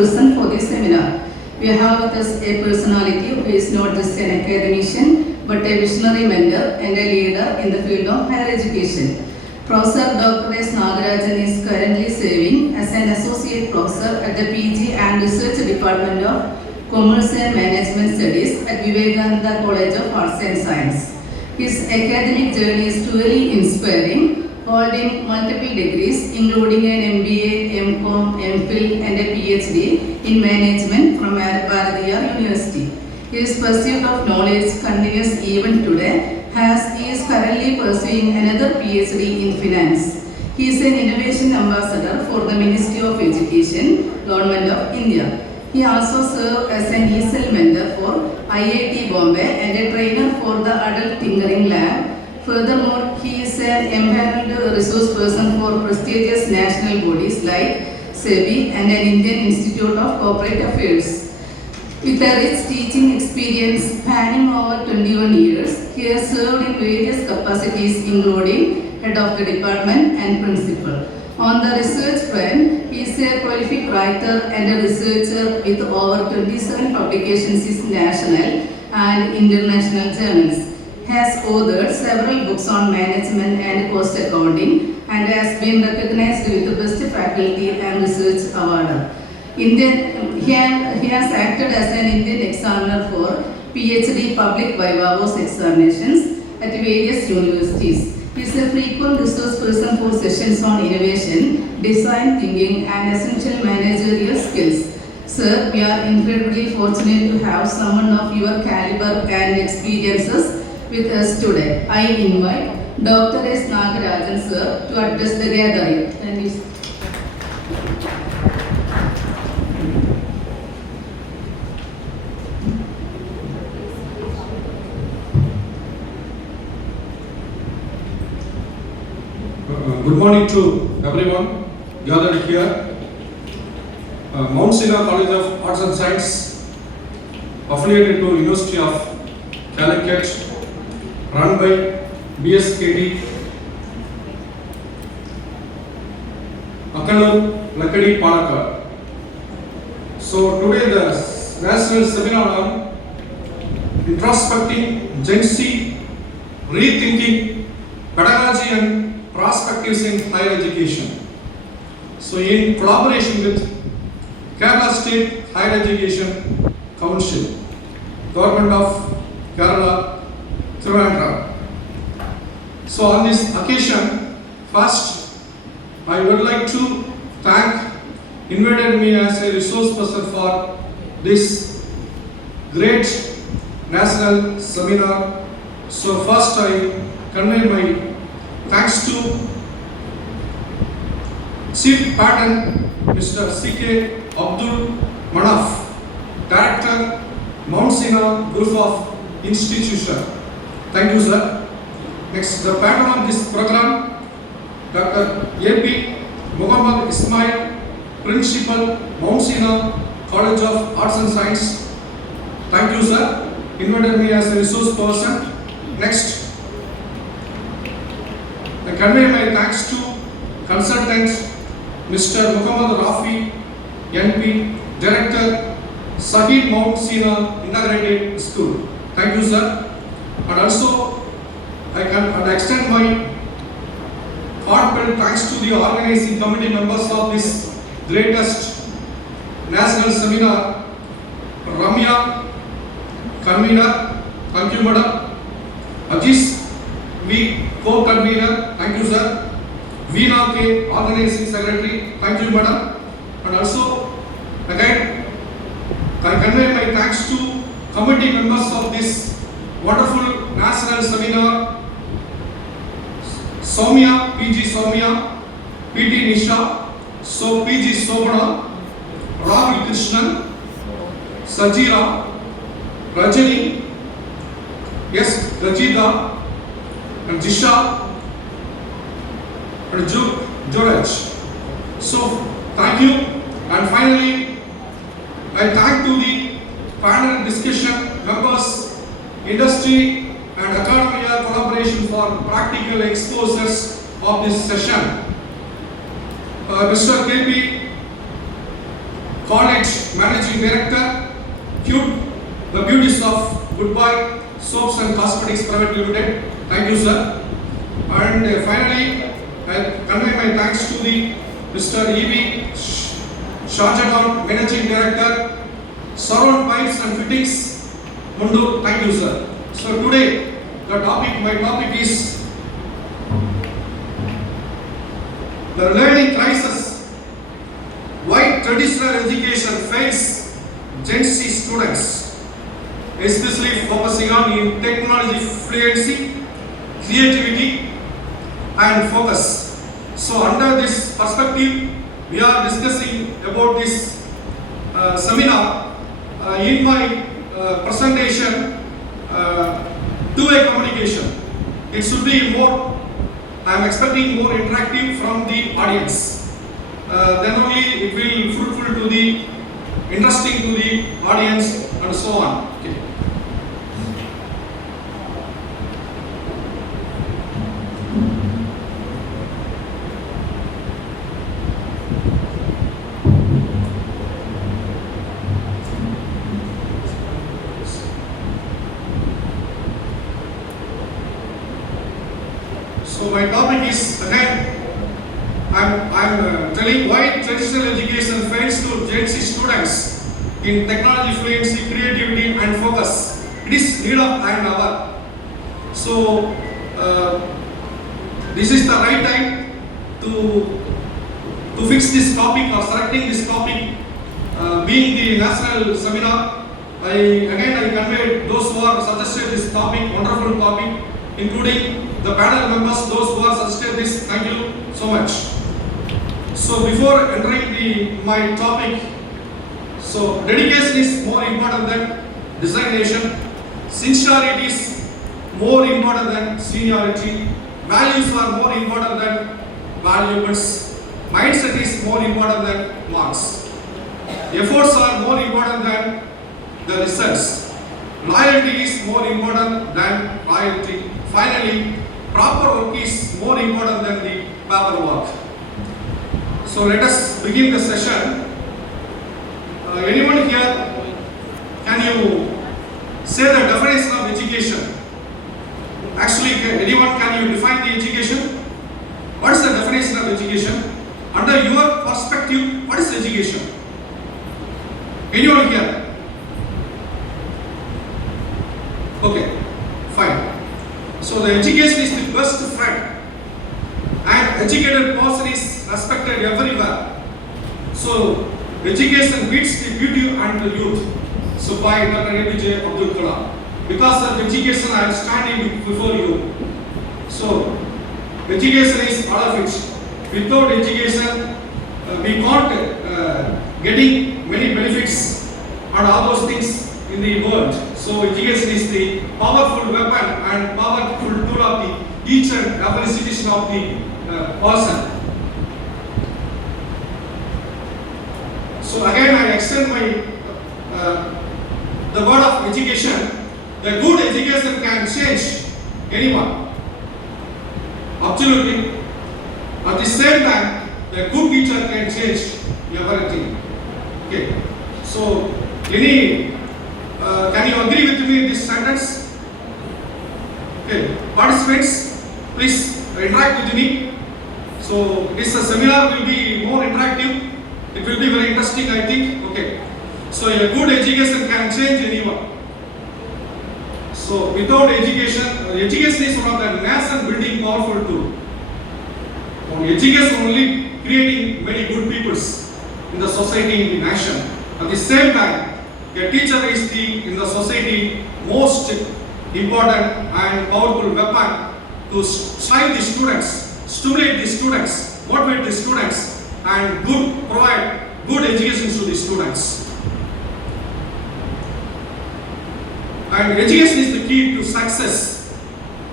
person for this seminar. We have with us a personality who is not just an academician but a visionary mentor and a leader in the field of higher education. Professor Dr. S. Nagarajan is currently serving as an associate professor at the PG and Research Department of Commerce and Management Studies at Vivekananda College of Arts and Science. His academic journey is truly inspiring, holding multiple degrees including an MBA, MCom, MPhil and a PhD in management from Bharathiar University. His pursuit of knowledge continues even today as he is currently pursuing another PhD in finance. He is an innovation ambassador for the Ministry of Education, Government of India. He also served as an ESL mentor for IIT Bombay and a trainer for the Adult Tinkering Lab. Furthermore, he is an empaneled resource person for prestigious national bodies like SEBI and an Indian Institute of Corporate Affairs. With a rich teaching experience spanning over 21 years, he has served in various capacities including head of the department and principal. On the research front, he is a prolific writer and a researcher with over 27 publications in national and international journals. Has authored several books on management and cost accounting and has been recognized with the Best Faculty and Research Award. He has acted as an Indian examiner for PhD public vivavos examinations at various universities. He is a frequent resource person for sessions on innovation, design thinking and essential managerial skills. Sir, we are incredibly fortunate to have someone of your caliber and experiences with us today. I invite Dr. S. Nagarajan sir to address the gathering. Thank you. Good morning to everyone gathered here. Mount Sinai College of Arts and Science, affiliated to University of Calicut, run by BSKD, Akkalu Lakadi Palakkad. So today the national seminar on introspecting, Gen Z, rethinking, pedagogy and perspectives in higher education. So in collaboration with Kerala State Higher Education Council, Government of Kerala, Trivandrum. So on this occasion, first I would like to thank invited me as a resource person for this great national seminar. So first I convey my thanks to Chief Patron Mr. C.K. Abdul Manaf, Director, Mount Sinai Group of Institution. Thank you, sir. Next, the patron of this program, Dr. A.P. Muhammad Ismail, Principal, Mount Sinai College of Arts and Science. Thank you, sir. Invited me as a resource person. Next, I convey my thanks to consultant Mr. Muhammad Rafi, NP, Director, Sahid Mount Sinai Integrated School. Thank you, sir. And also, I extend my heartfelt thanks to the organizing committee members of this greatest national seminar, Ramya, convener, thank you, madam. Ajis, V, co-convener, thank you, sir. Veena K, organizing secretary, thank you, madam. And also, again, I convey my thanks to committee members of this wonderful national seminar, Soumya, PG Soumya, PT Nisha, so PG Sobana, Rahul Krishnan, Sajira, Rajani, yes, Rajita, and Jisha, and Joraj. So, thank you. And finally, I thank to the panel discussion members, industry and academia collaboration for practical exposures of this session. Mr. K.P. College Managing Director, Cute, the Beauties of Goodbye Soaps and Cosmetics Private Limited. Thank you, sir. And finally, I convey my thanks to the Mr. E.V. Shahjahan, Managing Director, Surround Pipes and Fittings, Mundur. Thank you, sir. So today, my topic is the learning crisis. Why traditional education fails Gen Z students, especially focusing on technology fluency, creativity, and focus. So under this perspective, we are discussing about this seminar. In my presentation, two-way communication. It should be more, I am expecting more interactive from the audience. Then only it will fruitful to the, interesting to the audience and so on. Okay. So my topic is again, I'm telling why traditional education fails to Gen Z students in technology fluency, creativity and focus. It is need of an hour. So this is the right time to fix this topic or selecting this topic. Being the national seminar, I convey those who are suggested this topic, wonderful topic, including the panel members, those who are suggested this. Thank you so much. So before entering my topic, so dedication is more important than designation, sincerity is more important than seniority, values are more important than valuables, mindset is more important than marks, efforts are more important than the results, loyalty is more important than loyalty. Finally, proper work is more important than the paperwork. So let us begin the session. Anyone here, can you say the definition of education? Actually, anyone, can you define the education? What is the definition of education? Under your perspective, what is education? Anyone here? Okay, fine. So the education is the best friend. An educated person is respected everywhere. So education beats the beauty and the youth. So by Dr. APJ Abdul Kalam. Because of education, I am standing before you. So education is all of it. Without education, we can't getting many benefits and all those things in the world. So education is the powerful weapon and powerful tool of the each and every citizen of the person. So again, I extend my the word of education. The good education can change anyone. Absolutely. At the same time, the good teacher can change everything. Okay. So can you agree with me in this sentence? Okay, participants, please interact with me. So this seminar will be more interactive. It will be very interesting, I think. Okay. So a good education can change anyone. So without education, education is one of the nation building powerful tool. Education only creating many good peoples in the society, in the nation. At the same time, a teacher is in the society most important and powerful weapon to strive the students, stimulate the students, motivate the students, and provide good education to the students. And education is the key to success.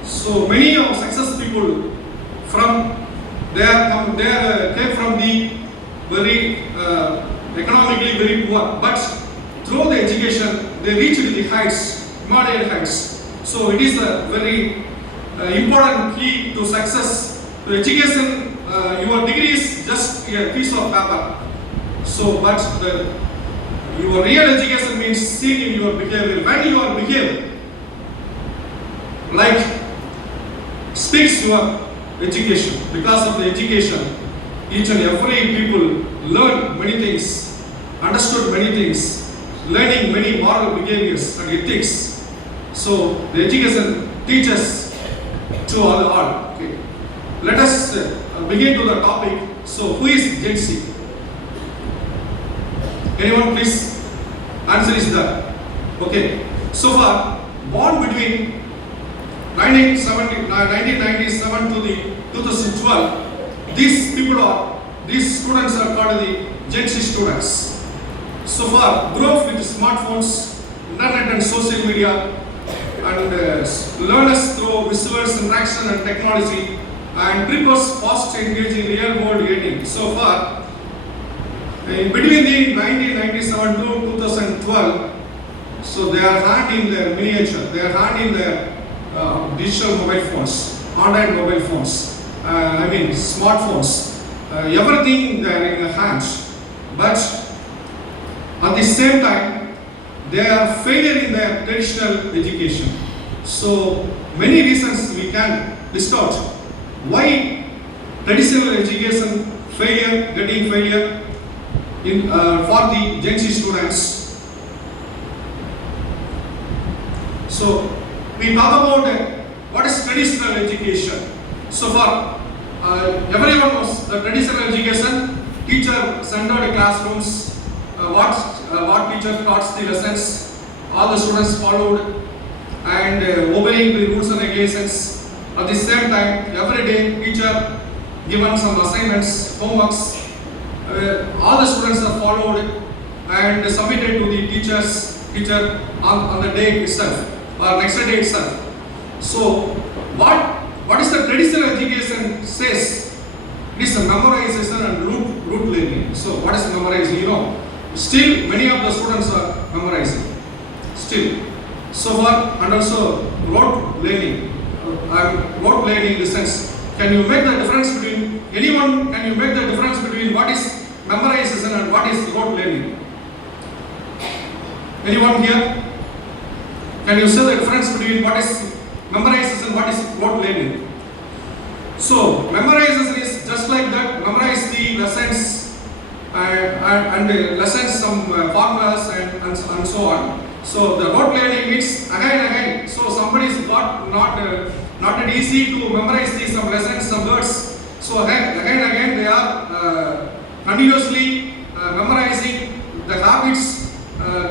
So many of success people came from the very economically very poor, but through the education they reached the heights, Himalayan heights. So it is a very important key to success. To education, your degree is just a piece of paper. So, but Your real education means seen in your behavior. When you are behave like speaks your education. Because of the education, each and every people learn many things, understood many things, learning many moral behaviors and ethics. So the education teaches to all. Okay. Let us begin to the topic. So who is Gen Z? Anyone please? Answer is that. Okay. So far, born between 1997 to the 2012, these students are called the Gen Z students. So far, grew up with smartphones, internet and social media, and learners through visuals, interaction and technology, and prefers fast engaging real world learning. So far, in between the 1997 to 2012, so they are hand in their miniature, they are hand in their digital mobile phones, Android mobile phones, smartphones, everything they are in their hands. But at the same time, they are failure in their traditional education. So many reasons we can list out why traditional education getting failure in for the Gen Z students. So we talk about what is traditional education. So far, everyone knows the traditional education. Teacher sent out classrooms. What teacher taught the lessons, all the students followed and obeying the rules and regulations. At the same time, every day teacher given some assignments, homeworks. All the students are followed and submitted to the teacher on the day itself or next day itself. So what is the traditional education says? It is a memorization and rote learning. So what is memorizing? Still many of the students are memorizing. Still. So far, and also rote learning. Rote learning in the sense, can you make the difference between what is memorization and what is rote learning? Anyone here? Can you say the difference between what is memorization and what is rote learning? So memorization is just like that, memorize the lessons and lessons some formulas and so on. So the rote learning means again. So somebody is not easy to memorize some lessons, some words. So again they are continuously memorizing the habits,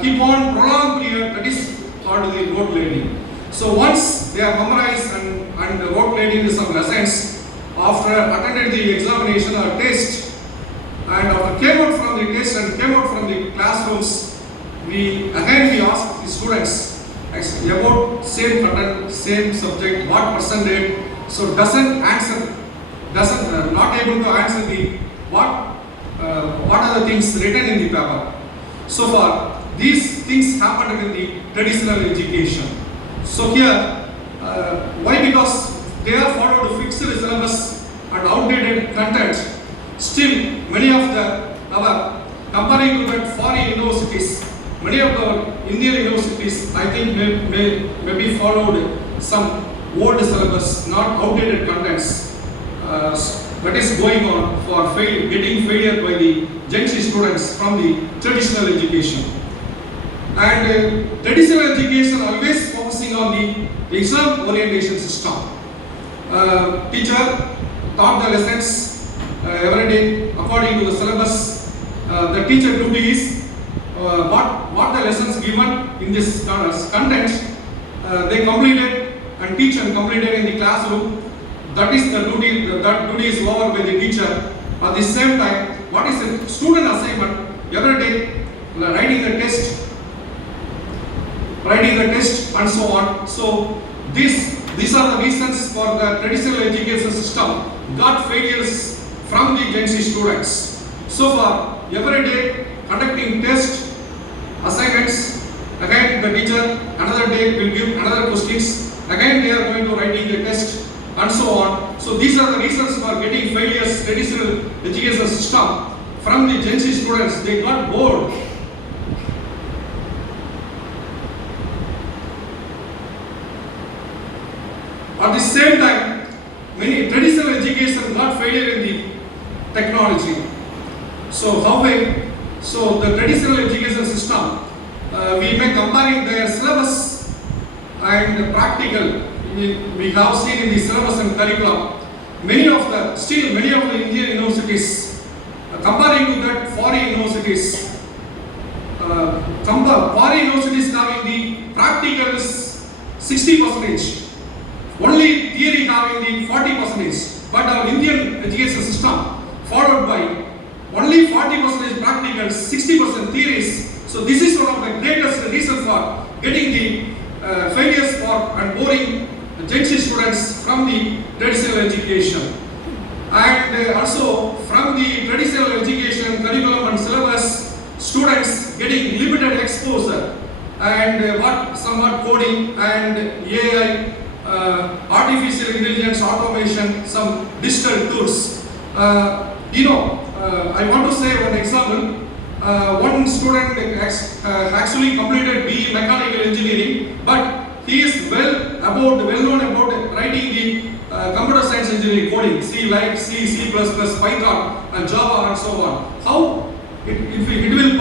keep on prolonged period. That is called the rote learning. So once they are memorized and rote learning some lessons, after attended the examination or test, and after came out from the test and came out from the classrooms, we ask the students about same content, same subject, what percentage. So not able to answer the what are the things written in the paper. So far, these things happened in the traditional education. So here, why? Because they are followed fixed syllabus and outdated content. Still, many of comparing to that foreign universities, many of the Indian universities, I think may be followed some old syllabus, not outdated contents. That is going on for getting failure by the Gen Z students from the traditional education. And traditional education always focusing on the exam orientation system. Teacher taught the lessons every day according to the syllabus. The teacher duty is what the lessons given in this content they completed and teach and completed in the classroom. That is the duty. That duty is over by the teacher. At the same time, what is the student assignment? Every day writing the test and so on. So these are the reasons for the traditional education system got failures from the Gen Z students. So far, every day conducting test, assignments, again the teacher another day will give another questions, again they are going to writing the test and so on. So these are the reasons for getting failures traditional education system from the Gen Z students. They got bored failure in the technology. So so the traditional education system, we may comparing their syllabus and practical. We have seen in the syllabus and curriculum, many of the Indian universities, comparing to that foreign universities, foreign universities having the practical is 60%, only theory having the 40%, but our Indian education system followed by only 40% practical, 60% theories. So this is one of the greatest reasons for getting the failures for and boring Gen Z students from the traditional education. And also from the traditional education curriculum and syllabus, students getting limited exposure and somewhat coding and AI, artificial intelligence, automation, some digital tools. I want to say one example. One student actually completed BE mechanical engineering, but he is well known about writing the computer science engineering coding, C, Python, and Java, and so on. How it will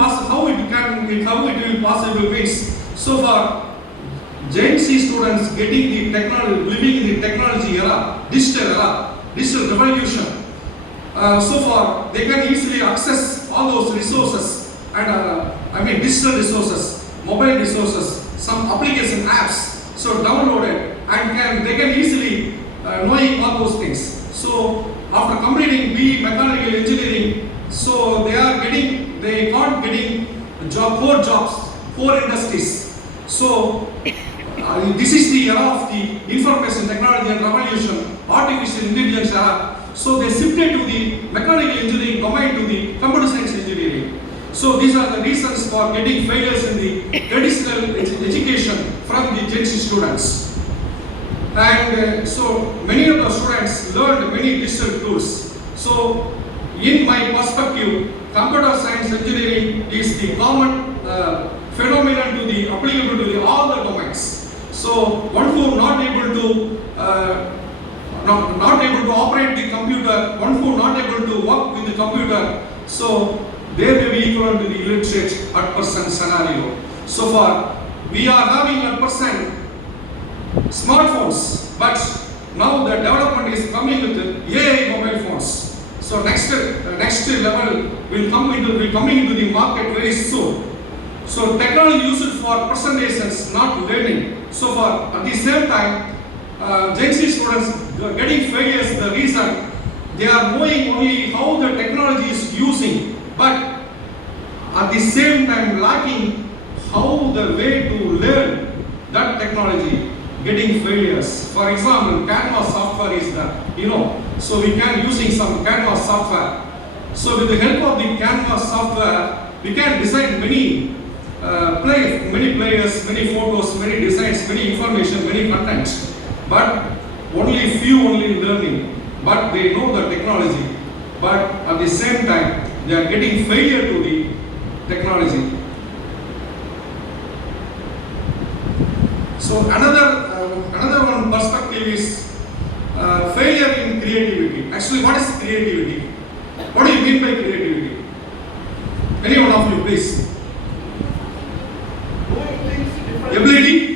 possible means so far Gen Z students getting the technology, living in the technology era, digital revolution. So far, they can easily access all those resources and digital resources, mobile resources, some application apps. So downloaded and they can easily knowing all those things. So after completing BE mechanical engineering, so they can't getting core industries. So this is the era of the information technology and revolution, artificial intelligence era. So they shifted to the mechanical engineering domain to the computer science engineering. So these are the reasons for getting failures in the traditional education from the Gen Z students. And so many of the students learned many digital tools. So in my perspective, computer science engineering is the common phenomenon to the applicable to all the domains. So one who not able to operate the computer, one who not able to work with the computer, so they may be equivalent to the illiterate at present scenario. So far, we are having at present smartphones, but now the development is coming with AI mobile phones. So next level will coming into the market very soon. So technology used for presentations, not learning. So far, at the same time, Gen Z students getting failures. The reason they are knowing only how the technology is using, but at the same time lacking how the way to learn that technology, getting failures. For example, Canvas software is that, so we can using some Canvas software. So with the help of the Canvas software, we can design many players, many photos, many designs, many information, many content. But few learning, but they know the technology. But at the same time, they are getting failure to the technology. So another one perspective is failure in creativity. Actually, what is creativity? What do you mean by creativity? Any one of you, please. Ability.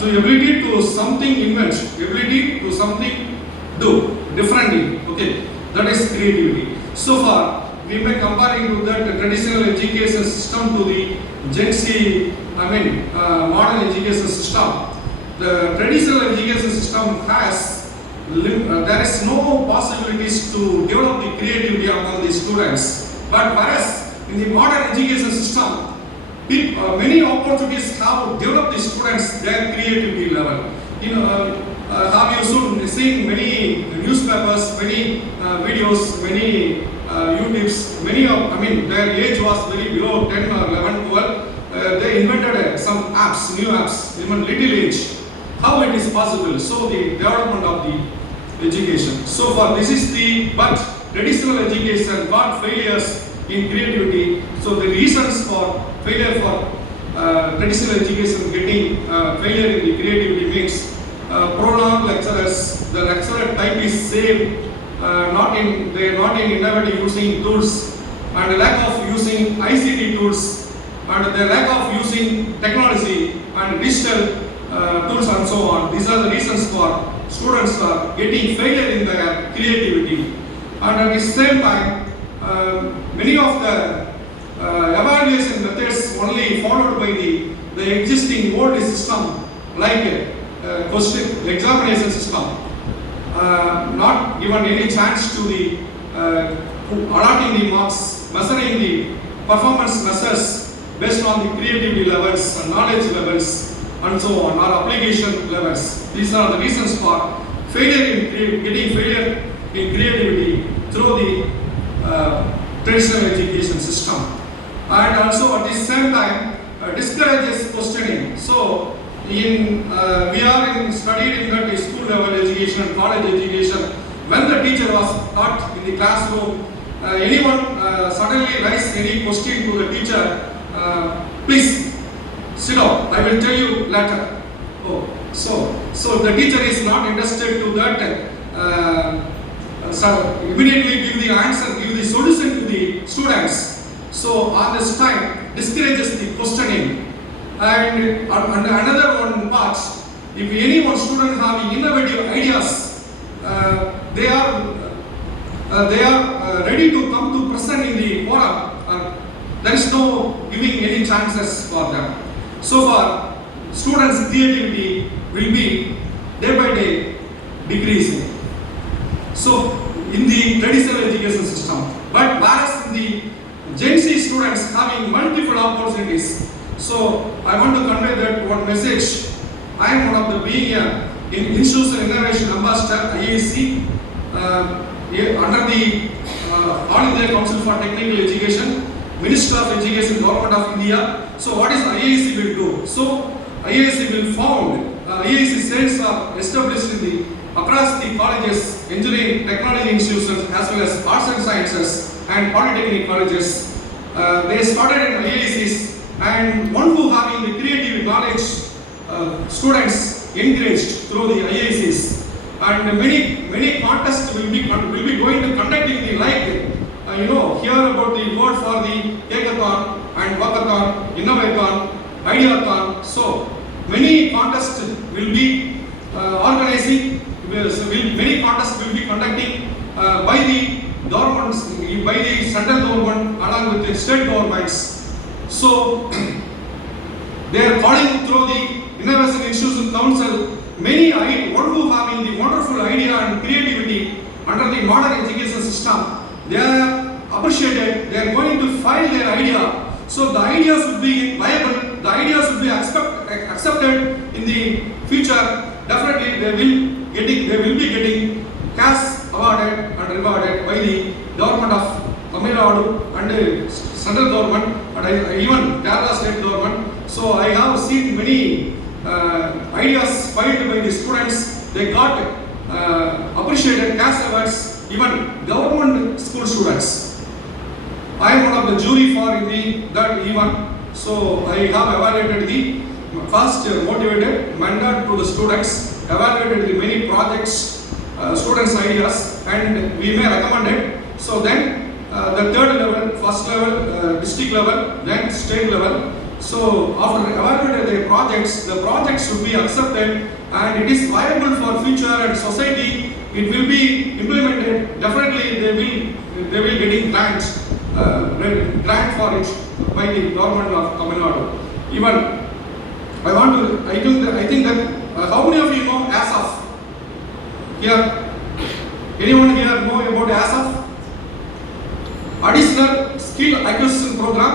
To ability to something invent, ability to something do differently. Okay, that is creativity. So far, we may comparing to the traditional education system to the Gen Z, modern education system. The traditional education system has there is no possibilities to develop the creativity among the students. But whereas in the modern education system, many opportunities have developed the students their creativity level. Have you seen many newspapers, many videos, many YouTubes, their age was very below 10 or 11, 12. They invented some apps, new apps, even little age. How it is possible? So the development of the education. So far this is but traditional education got failures in creativity. So the reasons for failure for traditional education getting failure in the creativity means prolonged lecturers. The lecturer type is same. They are not in innovative using tools, and the lack of using ICT tools, and the lack of using technology and digital tools and so on. These are the reasons for students are getting failure in their creativity. And at the same time, many of the evaluation methods only followed by the existing old system, like question examination system, not given any chance to the allotting the marks, measuring the performance measures based on the creativity levels and knowledge levels and so on, or application levels. These are the reasons for getting failure in creativity through the traditional education system. And also at the same time discourages questioning. So we are studied in that school level education and college education. When the teacher was taught in the classroom, anyone suddenly raise any question to the teacher, please sit down, I will tell you later. Oh, so the teacher is not interested to that. So immediately give the answer, give the solution to the students. So on this time discourages the questioning. And another one part, if any one student having innovative ideas, they are ready to come to present in the forum. There is no giving any chances for them. So far, students' creativity will be day by day decreasing. So in the traditional education system, but whereas in the Gen Z students having multiple opportunities. So I want to convey that one message. I am one of the being in Institutional Innovation Ambassador IAC under the All India Council for Technical Education, Minister of Education, Government of India. So what is IAC will do? So IAC will found IAC cells are established across the colleges, engineering, technology institutions, as well as arts and sciences and polytechnic colleges. They started in IACs, and one who having the creative knowledge, students encouraged through the IACs, and many contests will be going to conducting the hear about the word for the hackathon and walkathon, innovathon, ideathon. So many contests will be organizing. Many contests will be conducting by the governments, by the central government along with the state governments. So they are calling through the Innovation Institution Council one who having the wonderful idea and creativity under the modern education system. They are appreciated. They are going to file their idea. So the ideas will be viable. The ideas will be accepted in the future. Definitely they will be getting cash awarded and rewarded by the government of Tamil Nadu and the central government and even Kerala state government. So I have seen many ideas filed by the students. They got appreciated cash awards, even government school students. I am one of the jury for that event. So I have evaluated the first motivated mandate to the students, evaluated the many projects, students' ideas, and we may recommend it. So then the third level, first level, district level, then state level. So after evaluating the projects should be accepted, and it is viable for future and society. It will be implemented. Definitely they will getting grant for it by the government of Tamil Nadu. Even I think that how many of you know ASAF? Here, anyone here know about ASAF? Additional Skill Acquisition Program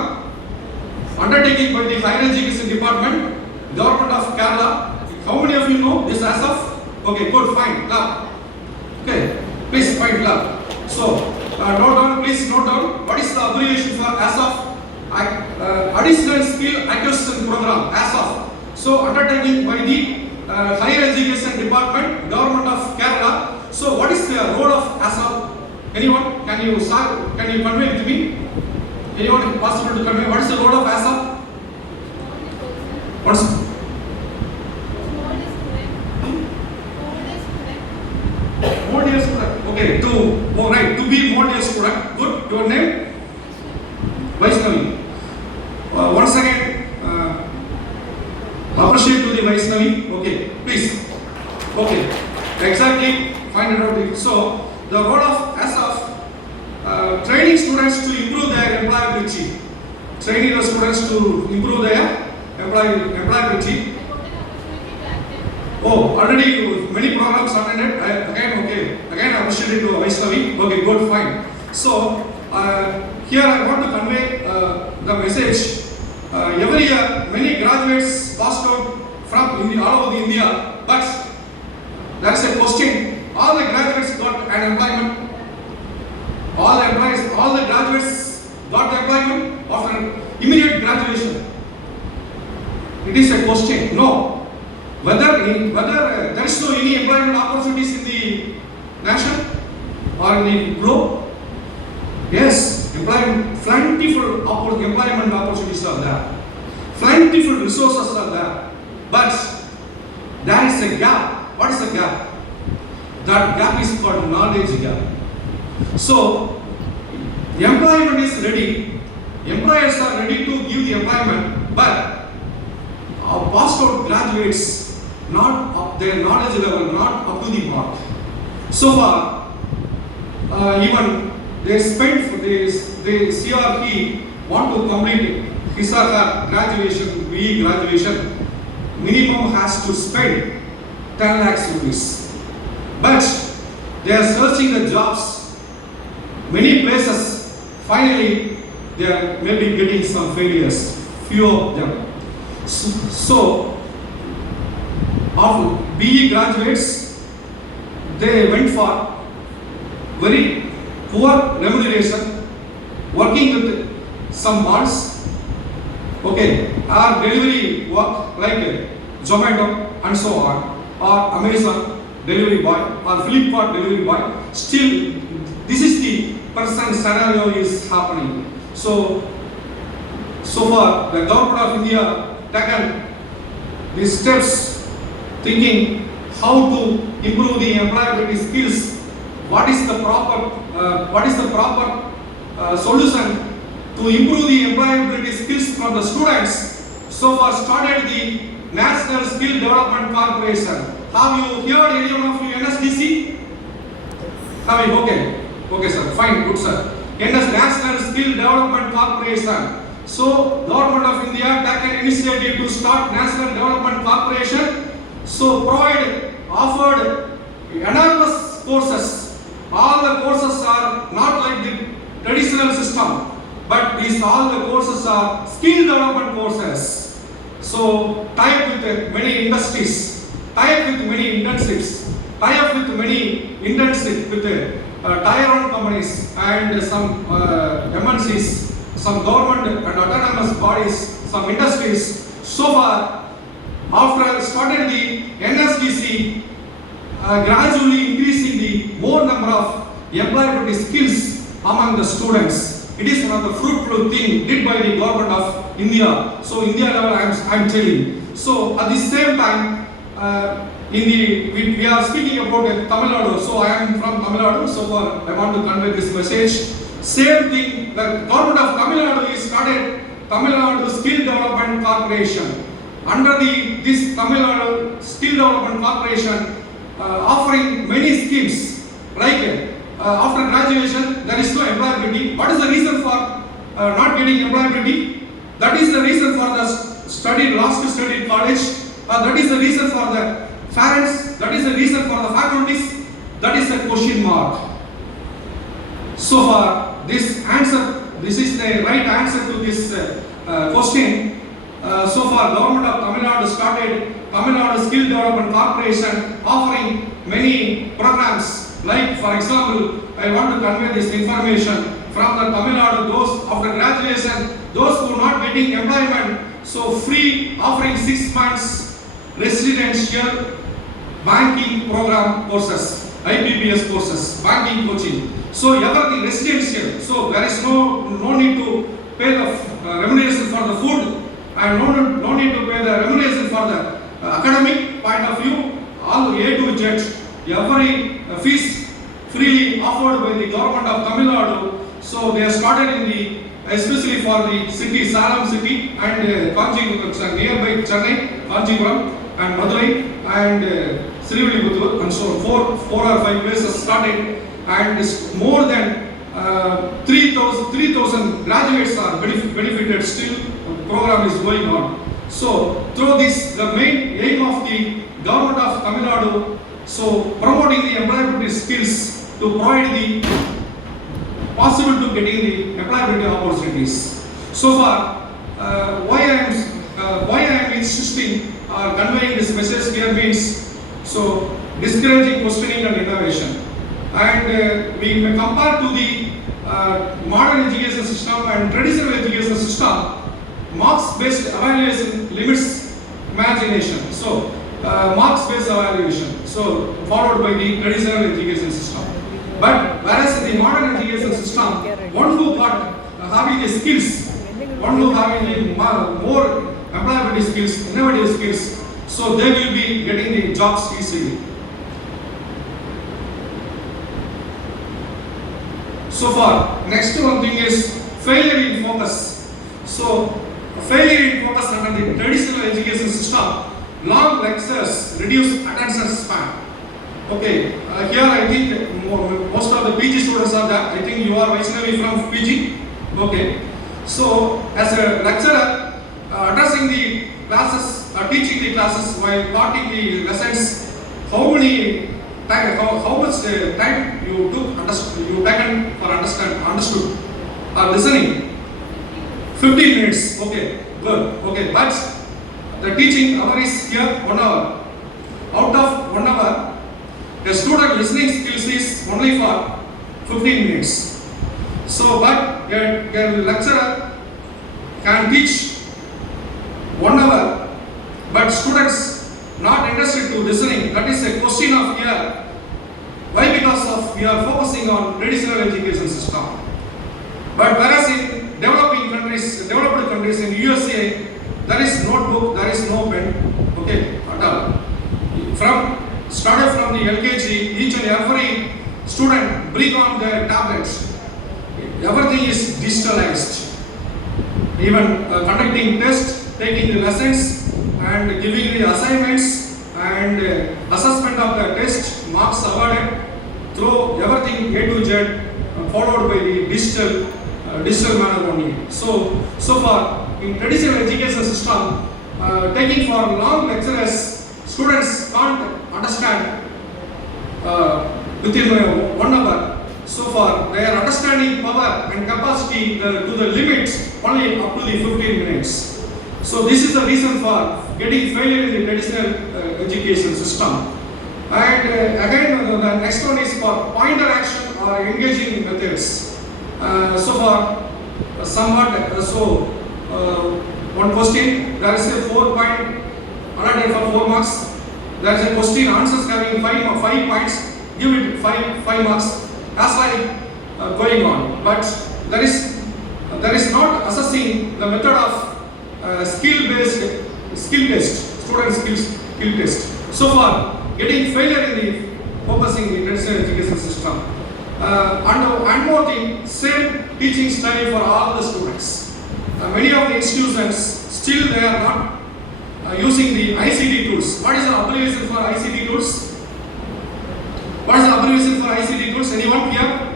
undertaken by the Higher Education Department, Government of Kerala. How many of you know this ASAF? Okay, good, fine, clap. Okay, please find clap. So, please note down what is the abbreviation for ASAF? Additional Skill Acquisition Program, ASAF. So, undertaken by the Higher Education Department, Government of Kerala. So, what is the role of ASAF? Anyone? Can you convey it to me? Anyone possible to convey what is the role of ASAP? Vaishnavi. Once again, appreciate to the Vaishnavi. Okay, please. Okay, exactly. Find it out. So, the role of training students to improve their employability. Training the students to improve their employability. Oh, already many programs attended. Again, I appreciate to Vaishnavi. Okay, good, fine. So, here I want to convey the message. Every year, many graduates passed out from all over India, but there is a question: all the graduates got an employment? All the graduates got the employment after immediate graduation? It is a question. No. Whether there is no any employment opportunities in the nation or in the globe? Yes, plentiful employment opportunities are there. Plentiful resources are there. But there is a gap. What is the gap? That gap is called knowledge gap. So, the employment is ready. Employers are ready to give the employment, but our passed out graduates, not up their knowledge level, not up to the mark. So far, even they spent for this, he or he want to complete his or her graduation, BE graduation, minimum has to spend 10 lakhs rupees. But they are searching the jobs, many places, finally they are maybe getting some failures, few of them. So of BE graduates, they went for very poor remuneration, working with some malls, okay, or delivery work like Zomato and so on, or Amazon delivery boy, or Flipkart delivery boy. Still, this is the present scenario is happening. So far, the government of India taken these steps, thinking how to improve the employability skills. What is the proper solution to improve the employability skills from the students? So far, started the National Skill Development Corporation. Have you heard anyone of you NSDC? Have you? Okay, sir. Fine, good, sir. National Skill Development Corporation. So, Government of India took an initiative to start National Development Corporation. So, offered enormous courses. All the courses are not like the traditional system, but all the courses are skill development courses. So, tie up with many industries, tie up with many internships, tie up with many internships with tier 1 companies and some MNCs, some government and autonomous bodies, some industries. So far, after started the NSDC, gradually increasing the more number of employability skills among the students. It is one of the fruitful thing did by the government of India. So India level I am telling. So at the same time, we are speaking about Tamil Nadu. So I am from Tamil Nadu. So far I want to convey this message. Same thing, the government of Tamil Nadu is started Tamil Nadu Skill Development Corporation. Under this Tamil Nadu Skill Development Corporation, offering many schemes like after graduation there is no employability. What is the reason for not getting employability? That is the reason for the last study in college. That is the reason for the parents. That is the reason for the faculties. That is the question mark. So far, this is the right answer to this question. So far, government of Tamil Nadu started Tamil Nadu Skill Development Corporation offering many programs. Like, for example, I want to convey this information from the Tamil Nadu, those after graduation, those who are not getting employment, so free offering 6 months residential banking program courses, IBPS courses, banking coaching. So everything residential. So there is no need to pay the remuneration for the food, and no need to pay the remuneration for the academic point of view. All A to Z, every fees freely offered by the government of Tamil Nadu. So they have started in the especially for the city, Salem city and nearby Chennai, Kanchipuram and Madurai and Srivilliputtur, and so four or five places started, and more than 3,000 graduates are benefited. Still, the program is going on. So, through this, the main aim of the government of Tamil Nadu, so promoting the employability skills to provide the possible to getting the employability opportunities. So far, why I am insisting or conveying this message here means, so discouraging questioning and innovation. And we may compare to the modern education system and traditional education system. Marks-based evaluation limits imagination. So, marks-based evaluation. So, followed by the traditional education system. But whereas in the modern education system, one who got having the skills, one who having the more employability skills, innovative skills, so they will be getting the jobs easily. So far, next one thing is failure in focus. So, failure in focus under the traditional education system, long lectures reduce attention span. Okay, here I think most of the PG students are there. I think you are Vaishnavi from PG. Okay, so as a lecturer, addressing the classes, teaching the classes while parting the lessons, how much time you taken for understood or listening? 15 minutes. Okay, good. Okay, but the teaching hour is here 1 hour. Out of 1 hour, the student listening skills is only for 15 minutes. So, but a lecturer can teach 1 hour, but students not interested to listening. That is a question of here. Why? Because of we are focusing on traditional education system. But whereas in developed countries in USA, there is notebook, there is no pen. Okay, at all. Started from the LKG, each and every student bring on their tablets. Everything is digitalized. Even conducting tests, taking the lessons, and giving the assignments and assessment of the test, marks awarded, through everything A to Z, followed by the digital manner only. So far in traditional education system, taking for long lectures, students can't understand within 1 hour. So far, their understanding power and capacity to the limits only up to the 15 minutes. So this is the reason for getting failure in the traditional education system. And again, the next one is for pointer action or engaging methods. So far, somewhat one question, there is a 4 point allotted for 4 marks. There is a question, answers having 5 points, give it 5 marks, as like going on. But there is not assessing the method of skill test, student skill test. So far, getting failure in the focusing the traditional education system. And one more thing, same teaching style for all the students. Many of the institutions still they are not using the ICT tools. What is the abbreviation for ICT tools? What is the abbreviation for ICT tools? Anyone here?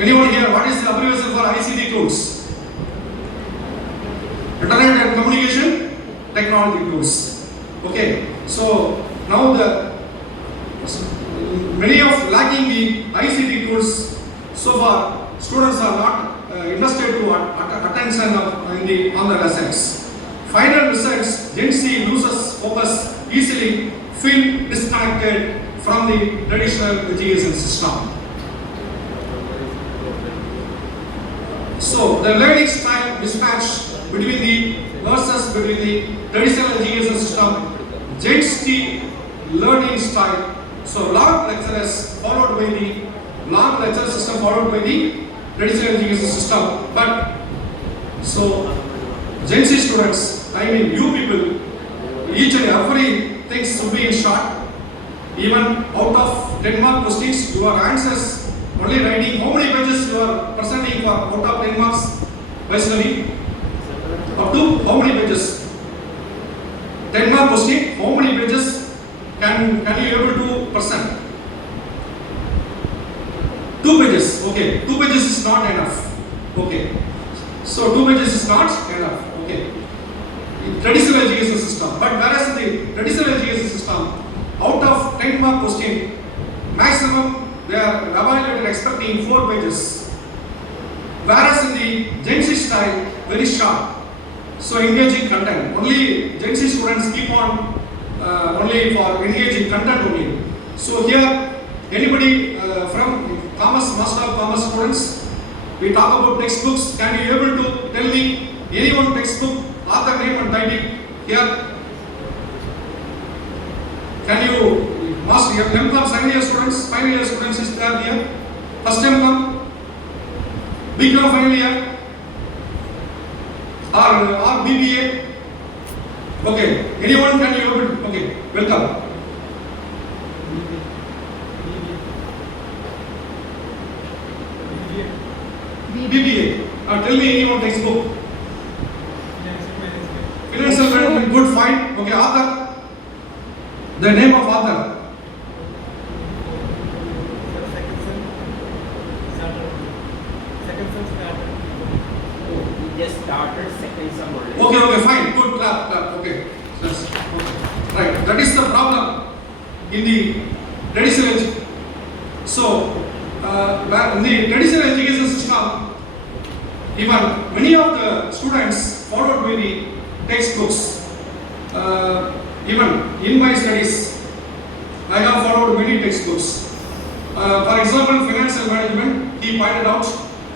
Anyone here? What is the abbreviation for ICT tools? Internet and communication technology tools. Okay. So now many of lacking the ICT tools. So far, students are not interested to attention on the lessons. Final results, Gen Z loses focus easily, feel disconnected from the traditional education system. So the learning style mismatch between the nurses, between the traditional education system, Gen Z learning style. So long lectures followed by the long lecture system followed by the traditional education system. But so Gen Z students, I mean you people, each and every thing should be in short. Even out of 10 mark questions, your answers only writing. How many pages you are presenting for out of 10 marks? Personally, up to how many pages? 10 mark question. How many pages can you able to present? 2 pages. Okay, 2 pages is not enough. Okay, so 2 pages is not enough. Okay, in traditional education system. But whereas in the traditional education system, out of 10 mark question, maximum they are evaluated expecting 4 pages. Whereas in the Gen Z style, very short. So engaging content. Only Gen Z students keep on only for engaging content only. So here, anybody from Commerce, Master of Commerce students, we talk about textbooks. Can you able to tell me any one textbook, author name and title here? Can you, Master, M.Com second year students, final year students is there here? First M.Com, B.Com final year, or BBA? Okay, anyone can you able to, okay, welcome. BBA. Tell me any one textbook. Financial management, good, fine. Okay, author. The name of author. We just started second sem only. Okay, fine, good, clap. Okay, yes. Right. That is the problem in the traditional education. So, in the traditional education system, even many of the students followed by the textbooks. Even in my studies, I have followed many textbooks. For example, financial management, he pointed out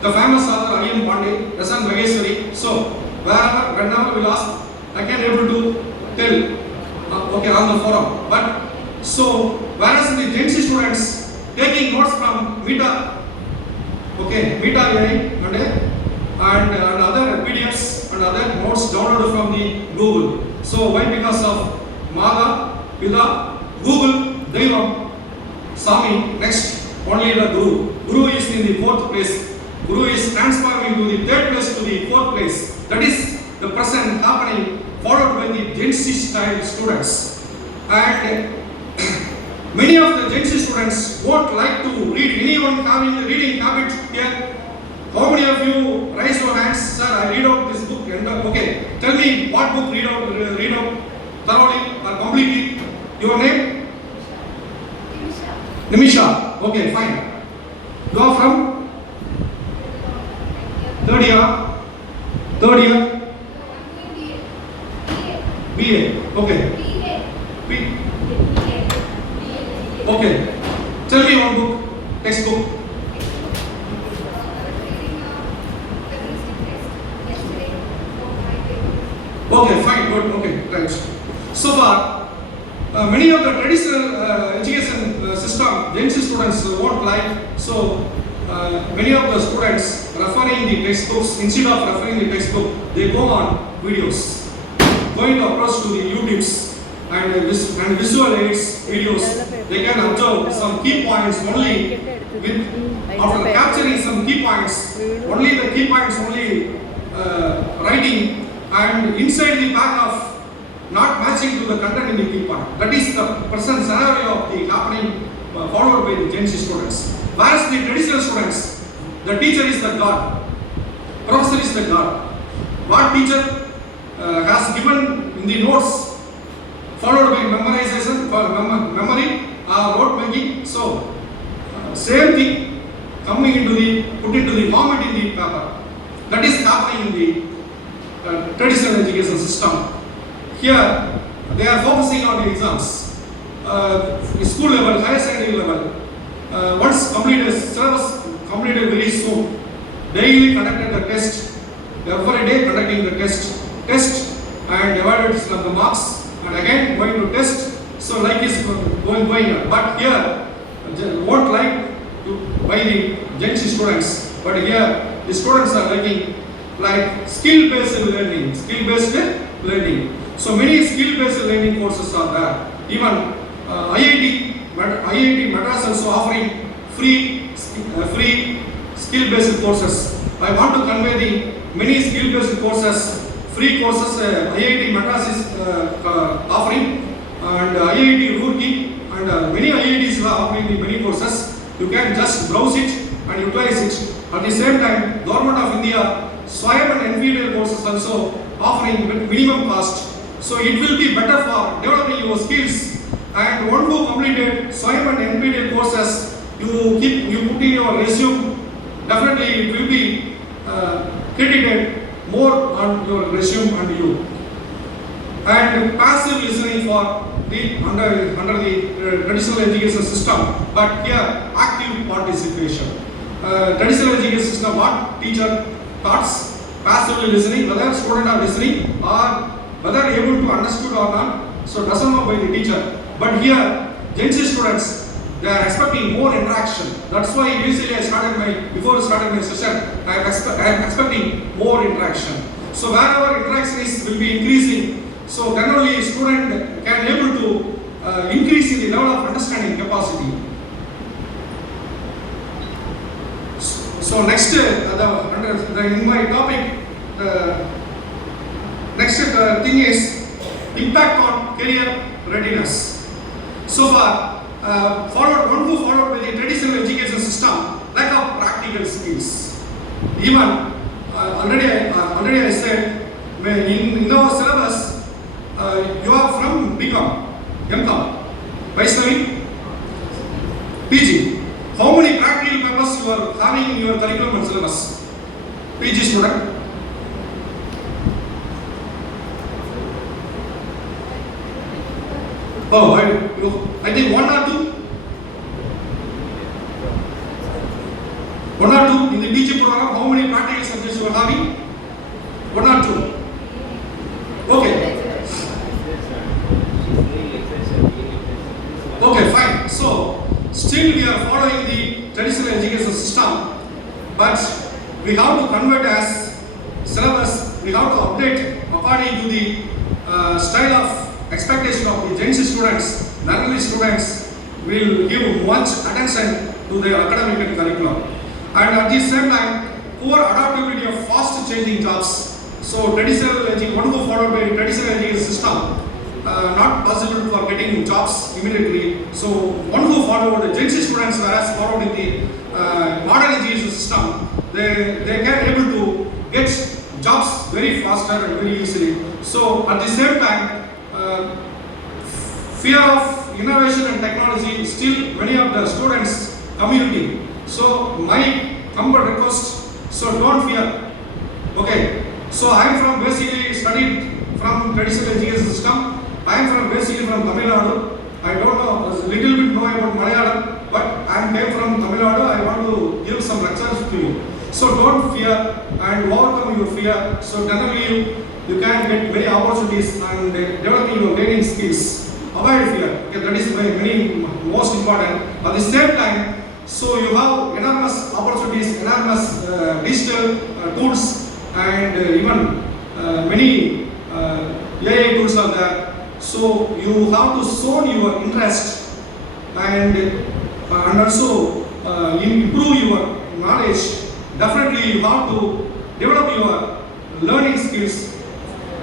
the famous author I.M. Pandey, Rasan Mageswari. So, whenever we will ask, I can able to tell, okay, on the forum. But, so, whereas the Gen Z students taking notes from Meta, okay, Meta AI and other PDFs and other notes downloaded from the Google. So, why? Because of Maga, Pida, Google, Daivam, Sami, next, only the Guru. Guru is in the 4th place. Guru is transforming to the 3rd place to the 4th place. That is the present happening, followed by the Gen Z style students. And many of the Gen Z students won't like to read. Anyone having the reading habit here? How many of you raise your hands? Sir, I read out this book. Okay, tell me what book read out thoroughly or completely. Your name? Nimisha. Okay, fine. You are from? 3rd year? 3rd year? BA. Okay. B. Okay. Tell me one book, textbook. Okay, fine, good, okay, right. So far, many of the traditional education system, Gen Z students won't like. So, many of the students referring the textbooks, instead of referring the textbook, they go on videos, going to approach to the YouTubes and visual aids videos. They can observe some key points only after capturing some key points, only the key points only writing, and inside the back of not matching to the content in the key point. That is the present scenario of the happening followed by the Gen Z students. Whereas the traditional students, the teacher is the God, professor is the God. What teacher has given in the notes, followed by memorization, memory, note making. So, same thing coming into the, put into the format in the paper. That is happening in the traditional education system. Here, they are focusing on the exams, school level, higher secondary level. Once completed, syllabus completed very soon. Daily conducted the test, every day conducting the test and evaluated the marks, and again going to test. So like is going on. But here, won't like to by the Gen Z students. But here, the students are liking like skill-based learning. So many skill-based learning courses are there. Even IIT Madras also offering free free skill-based courses. I want to convey the many skill-based courses, free courses IIT Madras is offering, and IIT Roorkee and many IITs are offering the many courses. You can just browse it and utilize it. At the same time, Government of India, SWAYAM and NVIDIA courses also offering with minimum cost. So it will be better for developing your skills. And one who completed SWAYAM and NVIDIA courses, you put in your resume, definitely it will be credited more on your resume and you. And passive listening for the under the traditional education system, but here active participation. Traditional education system, what teacher thoughts, passively listening, whether student are listening or whether able to understood or not, so doesn't know by the teacher. But here, Gen Z students, they are expecting more interaction. That's why initially before I started my session, I am expecting more interaction. So wherever interaction will be increasing, so then only student can able to increase in the level of understanding capacity. So next, in my topic, next thing is impact on career readiness. So far, one who followed by the traditional education system, lack of practical skills. Even already I said, in our syllabus, you are from BCom, MCom, Vaishnavi, PG. How many practical papers you are having in your curriculum and syllabus? PG student. Oh, I think one or two. One or two in the PG program. How many practical subjects you are having? One or two. Okay. Okay, fine. So still we are following the traditional education system, but we have to convert as syllabus. We have to update according to the style of expectation of the Gen Z students. Naturally, students will give much attention to their academic and curriculum, and at the same time, poor adaptability of fast changing jobs. So traditional education, one who followed by traditional education system, not possible for getting jobs immediately. So one who followed the Gen Z students, whereas followed in the modern education system, they can able to get jobs very faster and very easily. So at the same time, fear of innovation and technology still many of the students community. So my humble request, so don't fear. Okay. So I am from basically studied from traditional education system. I am from basically from Tamil Nadu. I don't know, a little bit know about Malayalam, but I came from Tamil Nadu. I want to give some lectures to you. So don't fear and overcome your fear. So definitely you can get many opportunities and developing your learning skills. Avoid fear. Okay, that is most important. At the same time, so you have enormous opportunities, enormous digital tools, and even many AI tools are there. So you have to show your interest and also improve your knowledge. Definitely you have to develop your learning skills.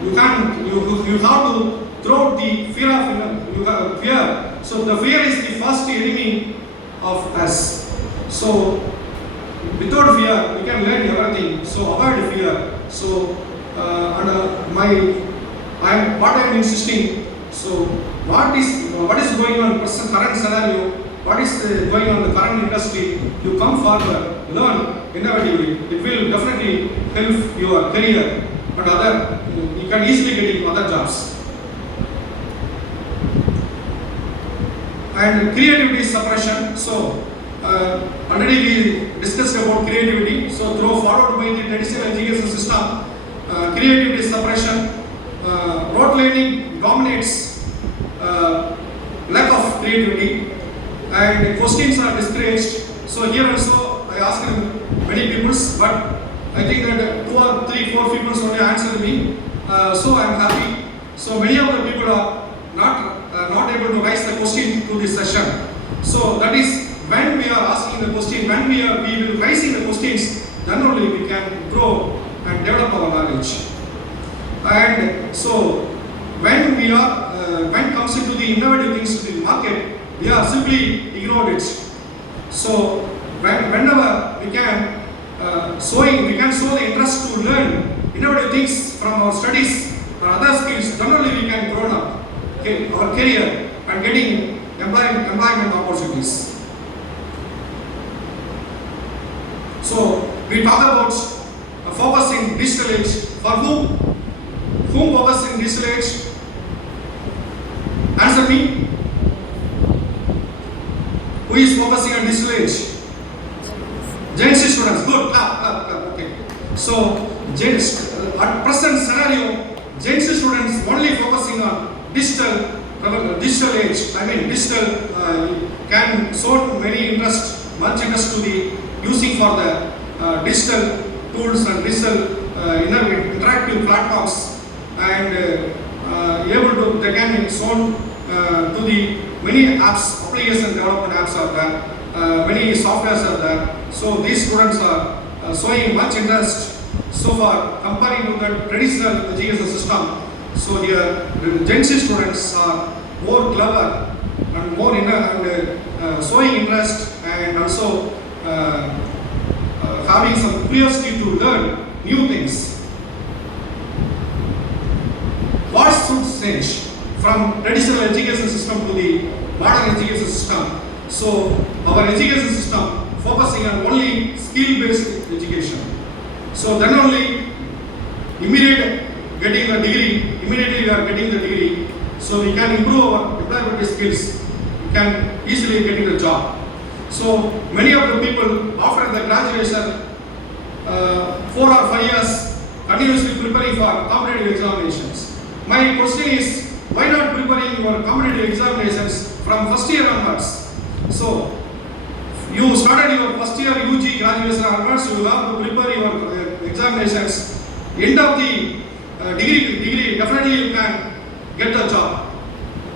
You have to throw the fear of fear. So the fear is the first enemy of us. So without fear, we can learn everything. So avoid fear. So what I am insisting. So what is going on present current scenario? What is going on in the current industry? You come forward, learn innovatively. It will definitely help your career. But you can easily get into other jobs. And creativity suppression. So already we discussed about creativity. So through followed by the traditional education system, creativity suppression, rote learning dominates, lack of creativity, and questions are discouraged. So here also I asked many people, but I think that 2 or 3, 4 people only answered me. So I am happy. So many of the people are not able to raise the question to this session. So that is when we are asking the question, when we will raising the questions, then only we can grow and develop our knowledge. And so when we are, when it comes into the innovative things to the market, we are simply ignored it. So whenever we can, we can show the interest to learn innovative things from our studies or other skills, then only we can grow up our career and getting employment opportunities. So we talk about focusing digital age. For whom focusing digital age? Answer me. Who is focusing on digital age? Gen Z students. Good. Clap. Okay. So at present scenario, Gen Z students only focusing on digital age. I mean digital can show much interest to the using for the digital tools and digital interactive platforms, and they can shown to the many apps, application development apps are there, many softwares are there. So these students are showing much interest so far comparing to the traditional education system. So here the Gen Z students are more clever and more showing interest, and also having some curiosity to learn new things. What should change from traditional education system to the modern education system? So our education system focusing on only skill-based education. So then only immediately we are getting the degree. So we can improve our employability skills. We can easily get the job. So many of the people after the graduation, 4 or 5 years, continuously preparing for competitive examinations. My question is, why not preparing your competitive examinations from first year onwards? So you started your first year UG graduation onwards, you will have to prepare your examinations. End of the degree, definitely you can get the job.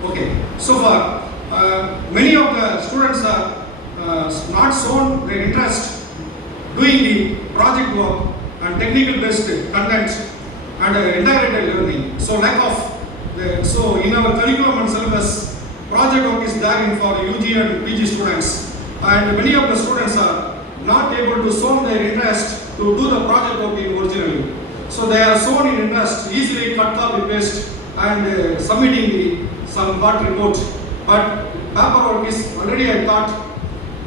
Okay. So far, many of the students are not shown their interest doing the project work and technical based content and integrated learning. So lack of so in our curriculum and syllabus, project work is there in for UG and PG students, and many of the students are not able to show their interest to do the project work in originally. So they are shown in interest, easily cut, copy, paste and submitting some part report. But paper work is already, I thought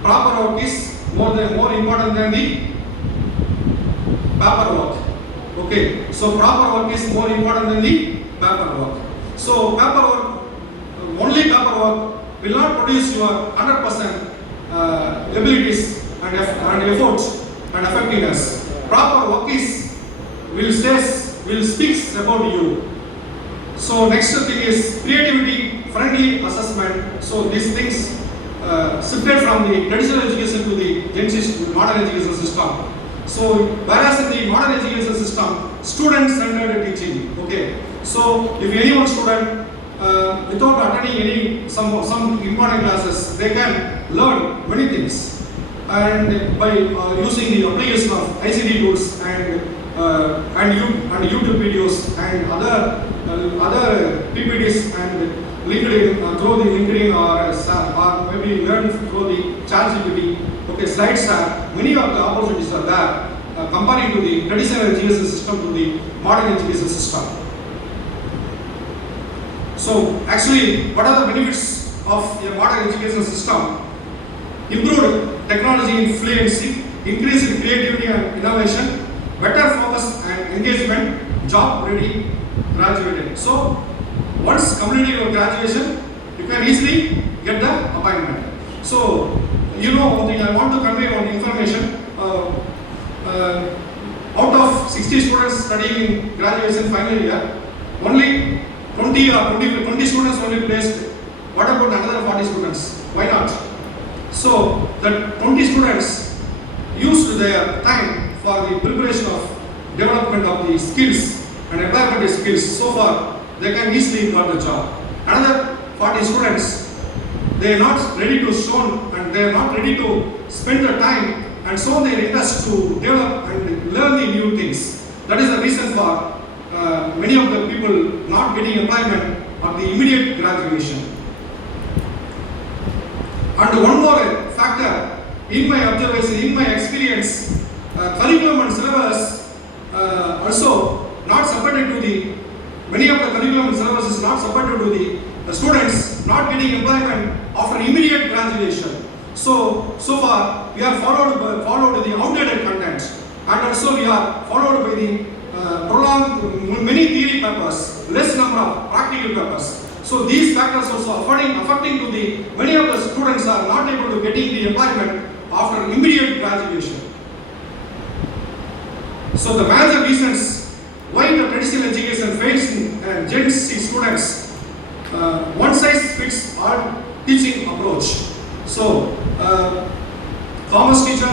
proper work is more important than the paper work. Okay, so proper work is more important than the paper work. So paper work, only paper work will not produce your 100% abilities and efforts and effectiveness. Proper work will speaks about you. So next thing is creativity friendly assessment. So these things shifted from the traditional education to the modern education system. So whereas in the modern education system, student-centered teaching. Okay. So if any one student without attending some important classes, they can learn many things, and by using the application of ICT tools and YouTube videos and other PPTs and LinkedIn through the LinkedIn or maybe learn through the ChatGPT. Okay, slides are many of the opportunities are there comparing to the traditional education system to the modern education system. So actually, what are the benefits of a modern education system? Improved technology fluency, increased creativity and innovation, better focus and engagement, job ready graduated. So once completed your graduation, you can easily get the appointment. So you know one thing I want to convey on information. Out of 60 students studying in graduation final year, only 20 students only placed. What about another 40 students? Why not? So the 20 students used their time for the preparation of development of the skills and employment skills. So far, they can easily got the job. Another 40 students they are not ready to show and they are not ready to spend the time and show their interest to develop and learn the new things. That is the reason for many of the people not getting employment at the immediate graduation. And one more factor, in my observation, in my experience, curriculum and syllabus also not supported to the, many of the curriculum and syllabus is not supported to the students not getting employment after immediate graduation. So far we are followed the outdated content, and also we are followed by the prolonged many theory papers, less number of practical papers. So these factors also affecting to the, many of the students are not able to getting the employment after immediate graduation. So the major reasons why the traditional education fails in Gen Z students, one size fits all teaching approach. So commerce teacher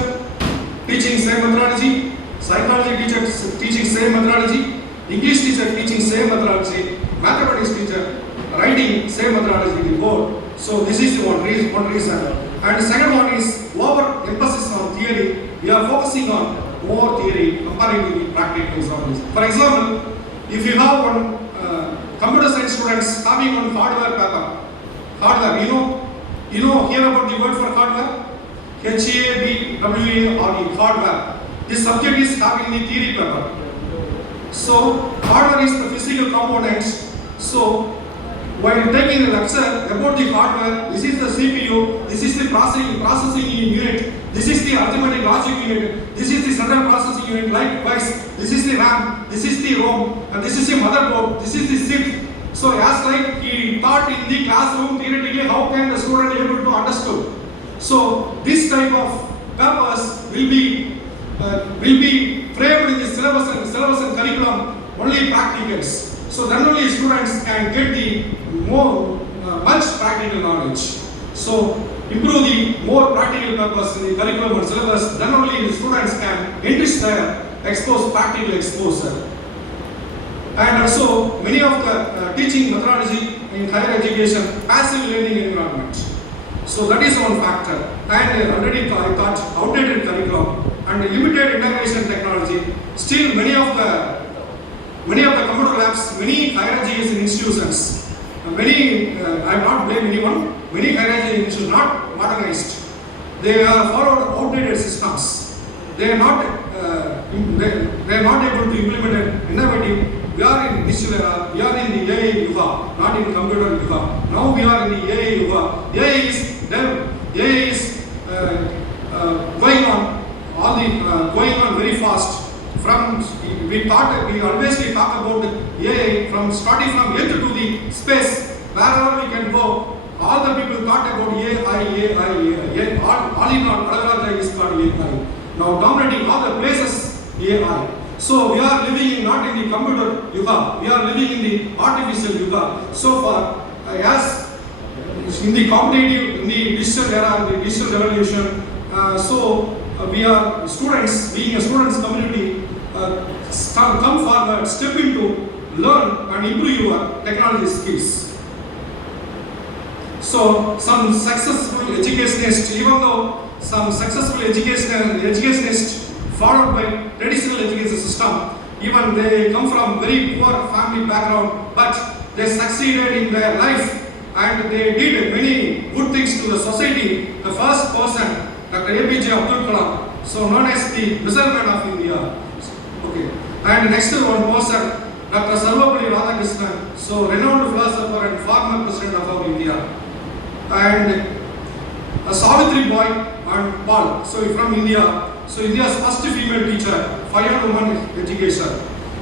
teaching same methodology, psychology teacher teaching same methodology, English teacher teaching same methodology, mathematics teacher writing same methodology in the board. So this is one reason. And the second one is over emphasis on theory. We are focusing on more theory comparing to the practical examples. For example, if you have one computer science students having one hardware paper, hear about the word for hardware? H-A-B-W-A-R-E, hardware. This subject is having the theory paper. So hardware is the physical components. So while taking the lecture about the hardware, this is the CPU, this is the processing unit, this is the arithmetic logic unit, this is the central processing unit, likewise, this is the RAM, this is the ROM, and this is the motherboard, this is the SIP. So as like he taught in the classroom theoretically, how can the student able to understand? So this type of papers will be framed in the syllabus and curriculum only practicals. So then only students can get the much practical knowledge. So improve the more practical papers in the curriculum and syllabus, then only the students can enrich their practical exposure. And also many of the teaching methodology in higher education, passive learning environment. So that is one factor. And already I thought outdated curriculum and limited integration technology. Still many of the computer labs, many higher education institutions, I have not blamed anyone, many higher education institutions not modernized. They are followed outdated systems. They are not able to implement an innovative. We are in digital era, we are in the AI yuga, not in computer yuga. Now we are in the AI yuga. AI is going on very fast. We always talk about AI from starting from Earth to the space, wherever we can go. All the people thought about AI. All in all, Nagarajan is called AI. Now dominating all the places, AI. So we are living not in the computer yuga, we are living in the artificial yuga. So far, as in the competitive, in the digital era, in the digital revolution, we are students, being a students community, come forward, step into, learn and improve your technology skills. So some successful educationists, even though some successful educationists followed by traditional education system, even they come from very poor family background, but they succeeded in their life and they did many good things to the society. The first person, Dr. APJ Abdul Kalam, so known as the Missileman of India. Okay. And next one person, Dr. Sarvapalli Radhakrishnan, so renowned philosopher and former president of our India. And Savitri Boy and Paul, so from India. So India's first female teacher, fire-woman education.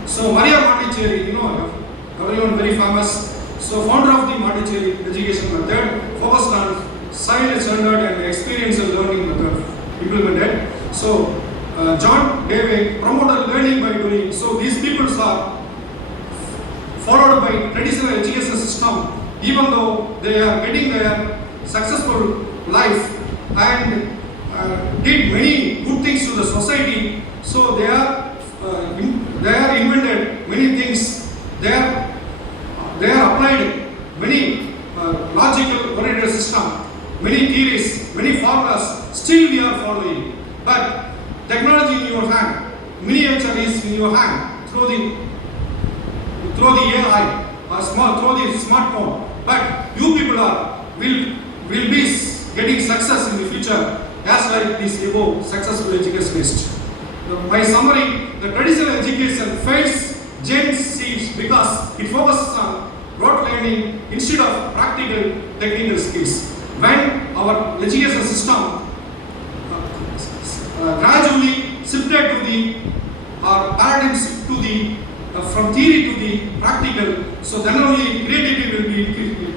So Maria Montessori, everyone very famous. So founder of the Montessori education method, focused on child-centered and experiential learning method implemented. So John Dewey promoted learning by doing. So these people are followed by traditional education system, even though they are getting their successful life and did many good things to the society. So they are invented many things. They are applied many logical oriented system. through the AI or through the smartphone. But you people will be getting success in the future as like this above successful educationist. By summary, the traditional education fails Gen Z because it focuses on rote learning instead of practical technical skills. When our education system gradually shifted to the paradigm shift to the from theory to the practical, so then only creativity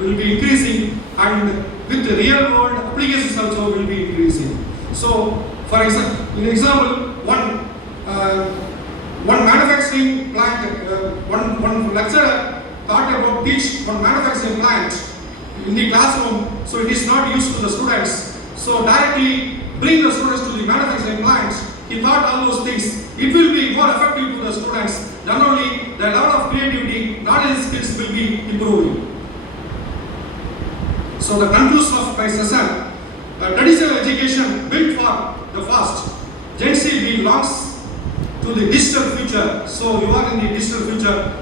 will be increasing, and with the real world applications also will be increasing. So, for example, one manufacturing plant, one lecturer thought about teach one manufacturing plant in the classroom, so it is not used to the students. So directly bring the students to the manufacturing plant. He thought all those things. It will be more effective to the students. Then only the level of creativity, knowledge, skills will be improving. So the conclusion of my session, traditional education built for the past. Gen Z belongs to the digital future. So you are in the digital future.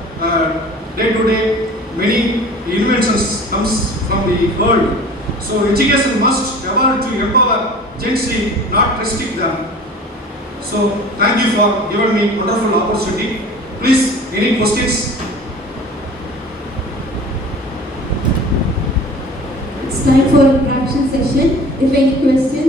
Day to day, many inventions comes from the world. So education must evolve to empower Gen Z, not restrict them. So thank you for giving me wonderful opportunity. Please, any questions? It's time for interaction session. If any questions,